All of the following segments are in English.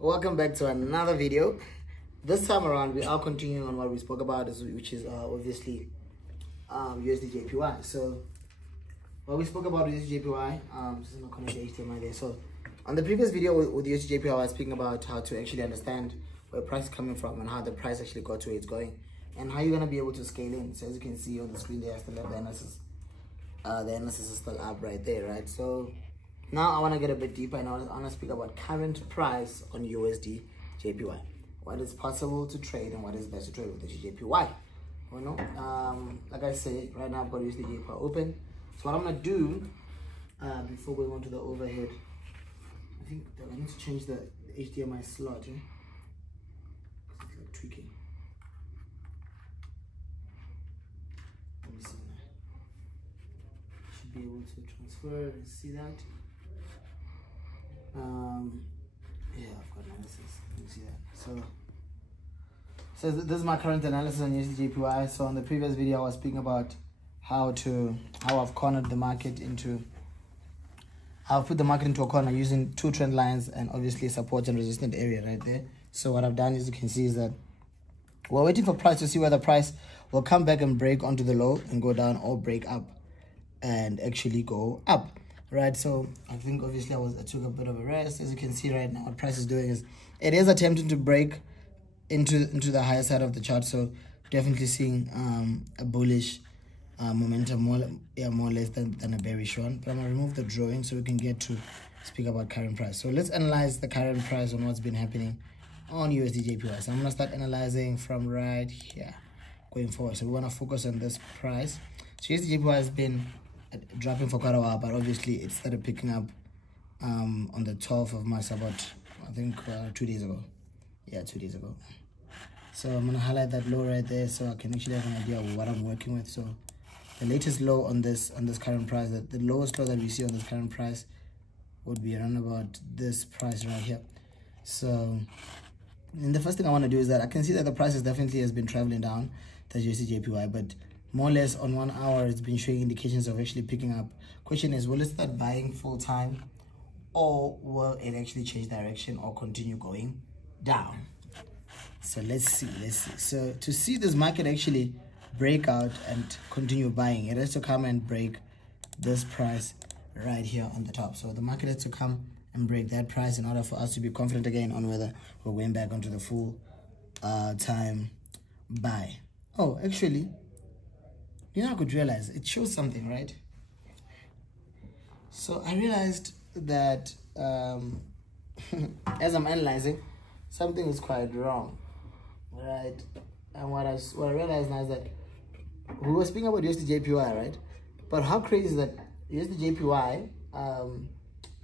Welcome back to another video. This time around we are continuing on what we spoke about, which is obviously USD/JPY. So what we spoke about with USD/JPY, just gonna connect the HDMI there. So on the previous video with USD/JPY, I was speaking about how to actually understand where price is coming from and how the price actually got to where it's going and how you're gonna be able to scale in. So as you can see on the screen there, I still have the analysis. The analysis is still up right there, right? So now I want to get a bit deeper and I want to speak about current price on USD/JPY. What is possible to trade and what is best to trade with the JPY. You know, like I said, right now I've got USD/JPY open. So what I'm going to do before going on to the overhead, I think that I need to change the HDMI slot. It's like tweaking. Let me see now. Should be able to transfer and see that. Yeah, I've got analysis. You see that. So this is my current analysis on USD/JPY. So on the previous video, I was speaking about how I've cornered the market into. I've put the market into a corner using two trend lines and obviously support and resistance area right there. So what I've done, as you can see, is that we're waiting for price to see whether price will come back and break onto the low and go down, or break up and actually go up. Right, so I think obviously I took a bit of a rest. As you can see right now, what price is doing is it is attempting to break into the higher side of the chart. So definitely seeing a bullish momentum, more or less than a bearish one. But I'm gonna remove the drawing so we can get to speak about current price. So let's analyze the current price on what's been happening on USD/JPY. So I'm gonna start analyzing from right here going forward. So we want to focus on this price. So USD/JPY has been dropping for quite a while, but obviously it started picking up on the 12th of March, about I think 2 days ago. Yeah, 2 days ago. So I'm gonna highlight that low right there so I can actually have an idea of what I'm working with. So the latest low on this current price, the lowest low that we see on this current price would be around about this price right here. So and the first thing I want to do is that I can see that the price definitely has been traveling down, the USD/JPY, but more or less on 1 hour it's been showing indications of actually picking up. Question is, will it start buying full time, or will it actually change direction or continue going down? So let's see. So to see this market actually break out and continue buying, it has to come and break this price right here on the top. So the market has to come and break that price in order for us to be confident again on whether we're going back onto the full time buy. Oh, actually, you know, I could realize it shows something, right? So I realized that as I'm analyzing, something is quite wrong, right? And what I realized now is that we were speaking about USD/JPY, right? But how crazy is that USD/JPY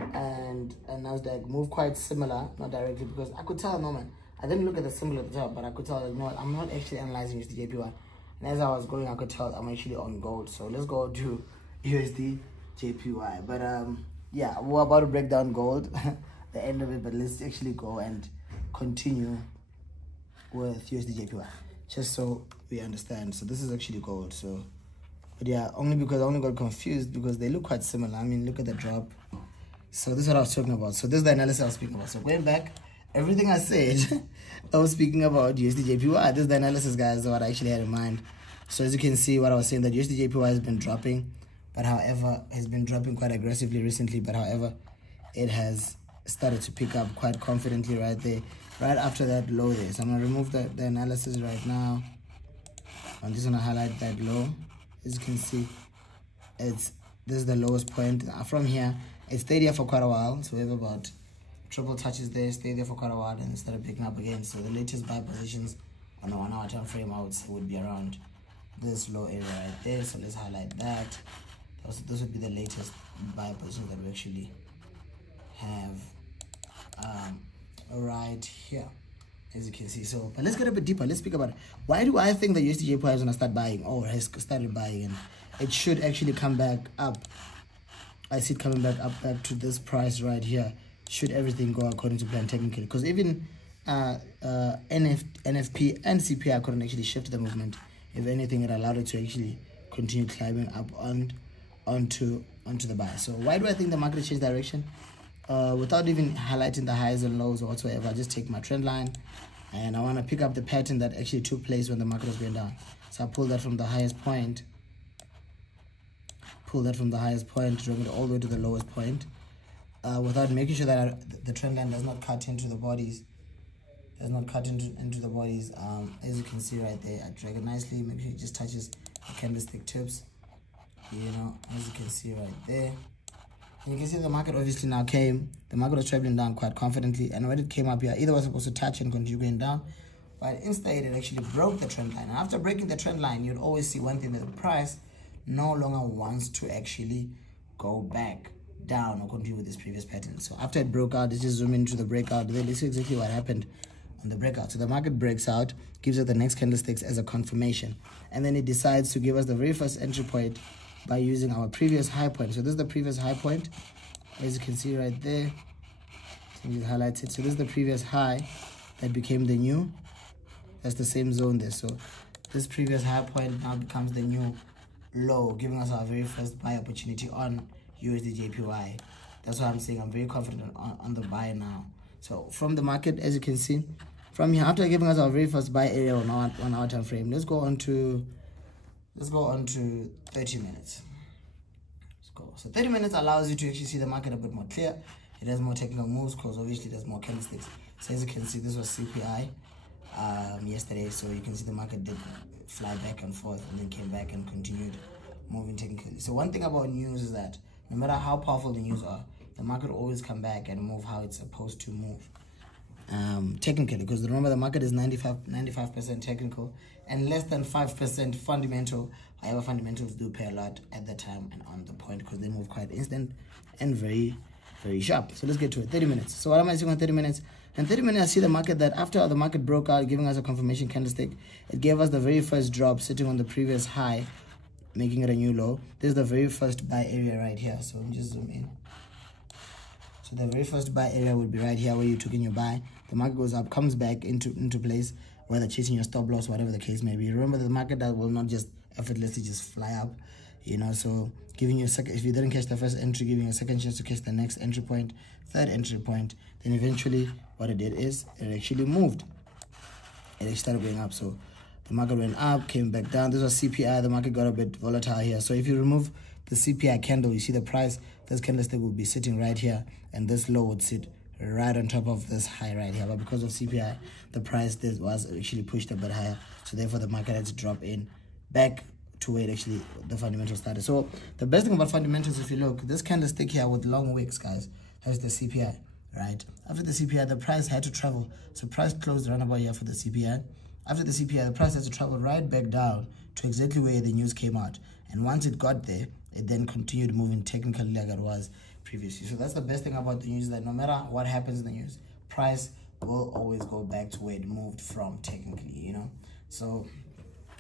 and Nasdaq move quite similar, not directly, because I could tell, no man, I didn't look at the symbol at the top, but I could tell that, no, I'm not actually analyzing USD/JPY. And as I was going, I could tell I'm actually on gold. So let's go to USD/JPY. But yeah, we're about to break down gold, the end of it. But let's actually go and continue with USD/JPY, just so we understand. So this is actually gold. So, but yeah, only because I only got confused because they look quite similar. I mean, look at the drop. So this is what I was talking about. So this is the analysis I was speaking about. So going back, everything I said, I was speaking about USD/JPY. This is the analysis, guys, what I actually had in mind. So as you can see, what I was saying, that USD/JPY has been dropping, but however, has been dropping quite aggressively recently. But however, it has started to pick up quite confidently right there, right after that low there. So I'm going to remove the analysis right now. I'm just going to highlight that low. As you can see, this is the lowest point. From here, it stayed here for quite a while. So we have about triple touches there, stay there for quite a while, and it started picking up again. So the latest buy positions on a 1 hour time frame, I would say, would be around this low area right there. So let's highlight that. This would be the latest buy position that we actually have right here, as you can see. So but let's get a bit deeper. Let's speak about it. Why do I think the USD/JPY is going to start buying, or has started buying, and it should actually come back up? I see it coming back to this price right here, should everything go according to plan technically, because even NFP and CPI couldn't actually shift the movement. If anything, it allowed it to actually continue climbing up onto the buy. So why do I think the market changed direction? without even highlighting the highs and lows or whatsoever. I just take my trend line and I want to pick up the pattern that actually took place when the market was going down. So I pull that from the highest point, drag it all the way to the lowest point, without making sure that the trend line does not cut into the bodies. As you can see right there, I drag it nicely, make sure it just touches the candlestick tips, as you can see right there. And you can see the market obviously now came, the market was traveling down quite confidently, and when it came up here, either was supposed to touch and continue going down, but instead it actually broke the trend line. And after breaking the trend line, you'd always see one thing, that the price no longer wants to actually go back down or continue with this previous pattern. So after it broke out, let's just zoom into the breakout. Let's see exactly what happened on the breakout. So the market breaks out, gives us the next candlesticks as a confirmation, and then it decides to give us the very first entry point by using our previous high point. So this is the previous high point, as you can see right there. So you highlight it. So this is the previous high that became the new. That's the same zone there. So this previous high point now becomes the new low, giving us our very first buy opportunity on USD/JPY. That's why I'm saying I'm very confident on the buy now. So from the market, as you can see, from here, after giving us our very first buy area on our time frame, let's go on to 30 minutes. Let's go. So 30 minutes allows you to actually see the market a bit more clear. It has more technical moves because obviously there's more candlesticks. So as you can see, this was CPI yesterday. So you can see the market did fly back and forth and then came back and continued moving technically. So one thing about news is that no matter how powerful the news are, the market will always come back and move how it's supposed to move. Technically, because remember the market is 95% technical and less than 5% fundamental. However, fundamentals do pay a lot at the time and on the point because they move quite instant and very, very sharp. So let's get to it. 30 minutes. So what am I seeing on 30 minutes? In 30 minutes, I see the market that after the market broke out, giving us a confirmation candlestick, it gave us the very first drop sitting on the previous high, making it a new low. This is the very first buy area right here. So let me just zoom in. So the very first buy area would be right here where you took in your buy. The market goes up, comes back into place, whether chasing your stop loss, whatever the case may be. Remember, the market that will not just effortlessly just fly up, so giving you a second, if you didn't catch the first entry, giving you a second chance to catch the next entry point, third entry point, then eventually what it did is it actually moved. It actually started going up. So the market went up, came back down. This was CPI. The market got a bit volatile here. So if you remove the CPI candle, you see the price, this candlestick will be sitting right here, and this low would sit right on top of this high right here. But because of CPI, the price was actually pushed a bit higher. So therefore, the market had to drop in back to where it actually the fundamentals started. So the best thing about fundamentals, if you look, this candlestick here with long wicks, guys, has the CPI, right? After the CPI, the price had to travel. So price closed around about here for the CPI. After the CPI, the price has to travel right back down to exactly where the news came out. And once it got there, it then continued moving technically like it was previously. So that's the best thing about the news, that no matter what happens in the news, price will always go back to where it moved from technically, So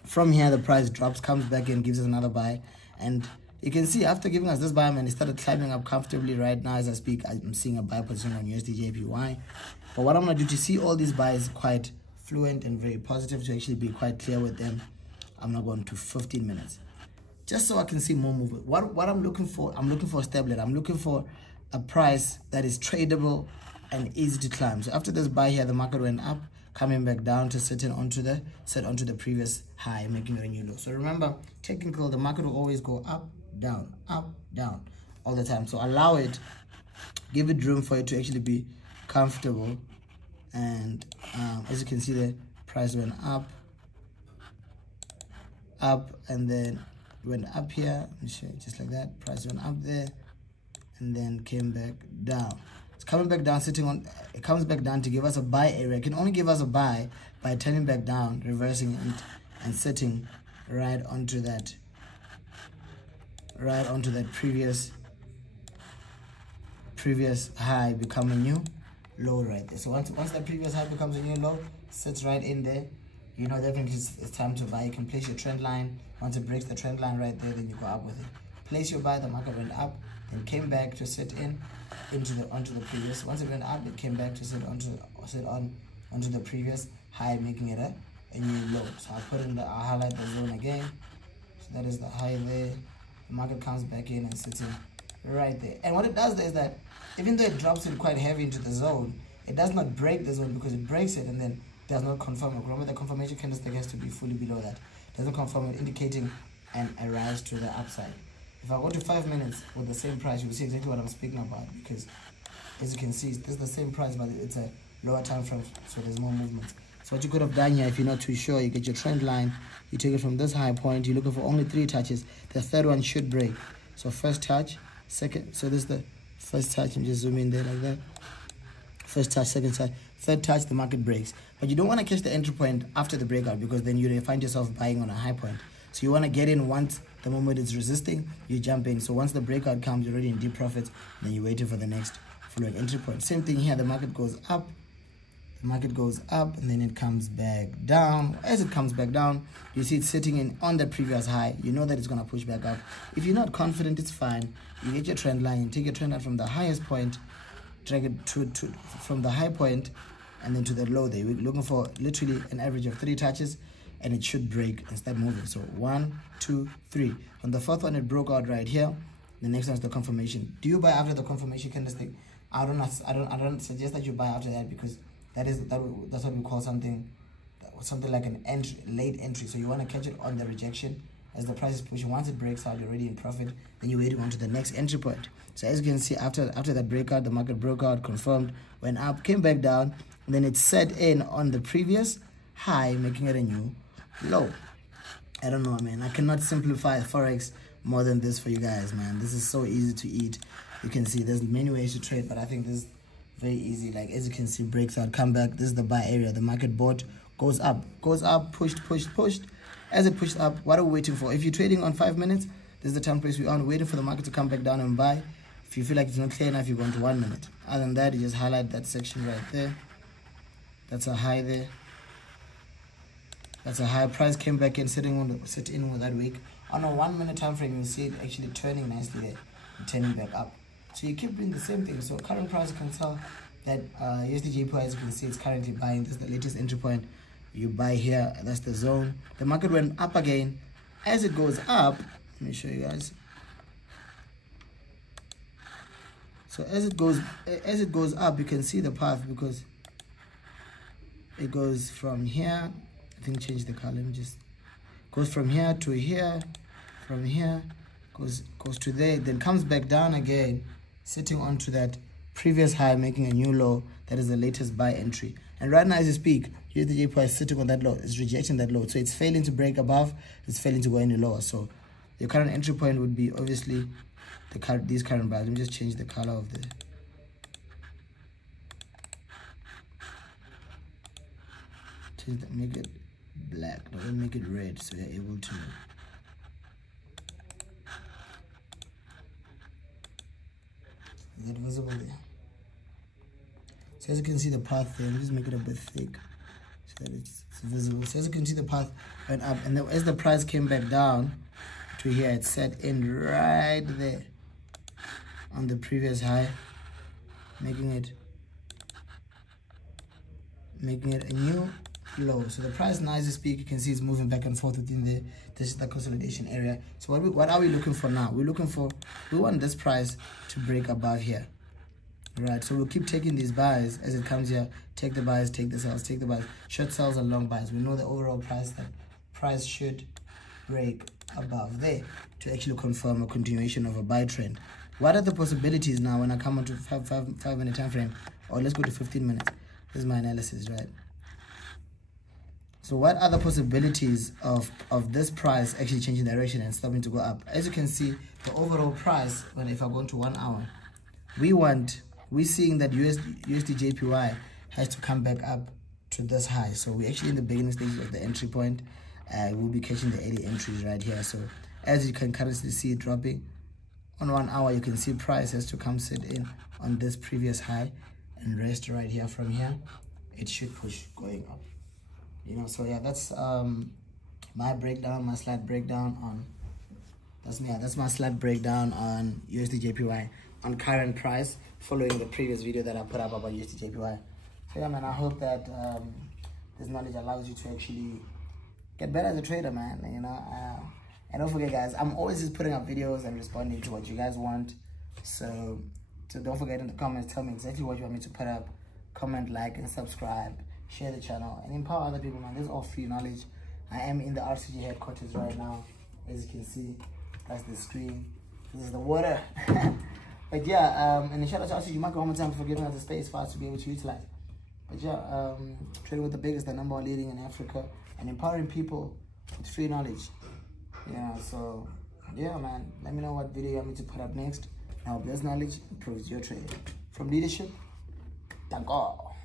from here, the price drops, comes back in, gives us another buy. And you can see after giving us this buy, man, it started climbing up comfortably right now. As I speak, I'm seeing a buy position on USD/JPY. But what I'm going to do to see all these buys quite fluent and very positive, to actually be quite clear with them, I'm not going to 15 minutes. Just so I can see more movement. What I'm looking for a stability. I'm looking for a price that is tradable and easy to climb. So after this buy here, the market went up, coming back down to set onto the previous high, making it a new low. So remember, technical, the market will always go up, down, all the time. So allow it, give it room for it to actually be comfortable. And as you can see, the price went up, and then went up here. Let me show you, just like that. Price went up there and then came back down. It's coming back down, it comes back down to give us a buy area. It can only give us a buy by turning back down, reversing it, and sitting right onto that previous high, become a new low right there. So once that previous high becomes a new low, sits right in there, definitely it's time to buy. You can place your trend line. Once it breaks the trend line right there, then you go up with it. Place your buy. The market went up, then came back to sit onto the previous. Once it went up, it came back to sit onto the previous high, making it a new low. So I'll highlight the zone again. So that is the high there. The market comes back in and sits in right there. And what it does there is that even though it drops it quite heavy into the zone, it does not break the zone because it breaks it and then does not confirm it. Remember, the confirmation candlestick has to be fully below that. Doesn't confirm it, indicating a rise to the upside. If I go to 5 minutes with the same price, you'll see exactly what I'm speaking about, because as you can see, this is the same price, but it's a lower time frame, so there's more movement. So what you could have done here, if you're not too sure, you get your trend line, you take it from this high point, you're looking for only 3 touches. The third one should break. So first touch, second, so this is the first touch, and just zoom in there like that. First touch, second touch, third touch, the market breaks. But you don't want to catch the entry point after the breakout, because then you find yourself buying on a high point. So you want to get in once the moment it's resisting, you jump in. So once the breakout comes, you're already in deep profits, then you're waiting for the next following entry point. Same thing here, the market goes up, and then it comes back down. As it comes back down, you see it's sitting in on the previous high. You know that it's going to push back up. If you're not confident, it's fine. You get your trend line, you take your trend line from the highest point, drag it from the high point, and then to the low there. We're looking for literally an average of 3 touches, and it should break and start moving. So 1, 2, 3. On the fourth one, it broke out right here. The next one is the confirmation. Do you buy after the confirmation candlestick? I don't suggest that you buy after that, because that's what we call something like an late entry. So you want to catch it on the rejection as the price is pushing. Once it breaks out, you're already in profit. Then you're waiting on to the next entry point. So as you can see, after that breakout, the market broke out, confirmed, went up, came back down, and then it set in on the previous high, making it a new low. I don't know, man. I cannot simplify Forex more than this for you guys, man. This is so easy to eat. You can see there's many ways to trade, but I think this is very easy. Like, as you can see, breaks out, come back. This is the buy area. The market bought, goes up, pushed. As it pushed up, what are we waiting for? If you're trading on 5 minutes, this is the time place we're on, waiting for the market to come back down and buy. If you feel like it's not clear enough, you go into 1 minute. Other than that, you just highlight that section right there. That's a high there. That's a high. Price came back in, sitting in with that wick. On a 1 minute time frame, you'll see it actually turning nicely there, and turning back up. So you keep doing the same thing. So current price, you can tell that USD/JPY, as you can see, it's currently buying. This is the latest entry point. You buy here, that's the zone. The market went up again. As it goes up, let me show you guys. So as it goes up, you can see the path, because it goes from here. I think change the color. Let me just goes from here to here, from here goes to there, then comes back down again, sitting onto that previous high, making a new low. That is the latest buy entry. And right now, as you speak, USD/JPY is sitting on that low. It's rejecting that low, so it's failing to break above. It's failing to go any lower. So your current entry point would be obviously these current buys. Let me just change the color of the. Make it black. No, don't make it red, so you're able to. Is it visible there? So as you can see the path there, just make it a bit thick so that it's visible. So as you can see the path went up, and then as the price came back down to here, it set in right there on the previous high, making it a new low. So the price now, as you speak, you can see it's moving back and forth within there. This is the consolidation area. So what are we looking for now? We want this price to break above here. Right, so we'll keep taking these buys as it comes here. Take the buys, take the sells, take the buys. Short sells and long buys. We know the overall price, that price should break above there to actually confirm a continuation of a buy trend. What are the possibilities now when I come onto 5 minute time frame? Or let's go to 15 minutes. This is my analysis, right? So what are the possibilities of this price actually changing direction and stopping to go up? As you can see, the overall price, if I go into 1 hour, we're seeing that USD/JPY has to come back up to this high. So we're actually in the beginning stages of the entry point. We'll be catching the early entries right here. So as you can currently see it dropping, on 1 hour, you can see price has to come sit in on this previous high and rest right here. From here, it should push going up. So yeah, that's my breakdown, my slight breakdown on, that's my slight breakdown on USD/JPY on current price, following the previous video that I put up about USD/JPY. So yeah, man, I hope that this knowledge allows you to actually get better as a trader, man. And don't forget, guys, I'm always just putting up videos and responding to what you guys want. So So don't forget in the comments, tell me exactly what you want me to put up. Comment, like, and subscribe. Share the channel and empower other people, man. This is all free knowledge. I am in the RCG headquarters right now. As you can see, that's the screen. This is the water. But yeah, and a shout out to RCG Market one more time for giving us the space for us to be able to utilize. But yeah, trading with the biggest, the number one leading in Africa, and empowering people with free knowledge. Yeah, so yeah, man. Let me know what video you want me to put up next. I hope this knowledge improves your trade. From leadership, danko.